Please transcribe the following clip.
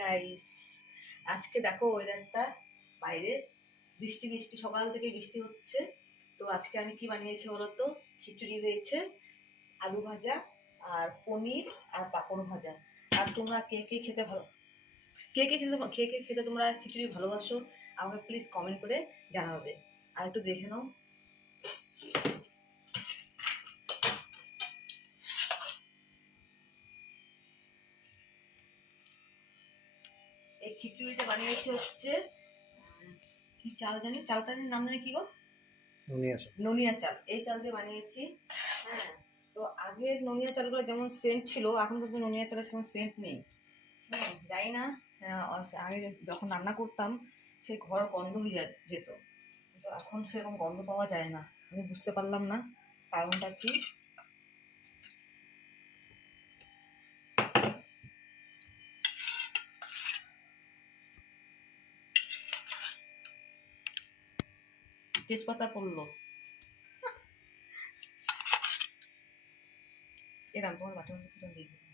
Guys, আজকে দেখো ওয়েদারটা বাইরে বৃষ্টি বৃষ্টি সকাল থেকে বৃষ্টি হচ্ছে। তো আজকে আমি কি বানিয়েছি বলতো? খিচুড়ি হয়েছে, আলু ভাজা আর পনির আর পাঁপড় ভাজা। আর তোমরা কে কে খেতে ভালো কে কে খেতে তোমরা খিচুড়ি ভালোবাসো আমাকে প্লিজ কমেন্ট করে জানাবে। আর একটু দেখে নাও। এই খিচুড়িটা বানিয়েছি হচ্ছে কি চাল জানি, চালটার নাম জানি কি গো? ননিয়া চাল। এই চাল দিয়ে বানিয়েছি। হ্যাঁ, তো আগের ননিয়া চালগুলো যেমন সেন্ট ছিল, এখন কিন্তু ননিয়া চালের সেমন সেন্ট নেই। জানি না, আগে যখন রান্না করতাম সেই ঘর গন্ধ হয়ে যেত, তো এখন সেরকম গন্ধ পাওয়া যায় না। আমি বুঝতে পারলাম না কারণটা কি। তেজপাতা পড়লো এরকম, তোমার বাটা দিয়ে দিলাম।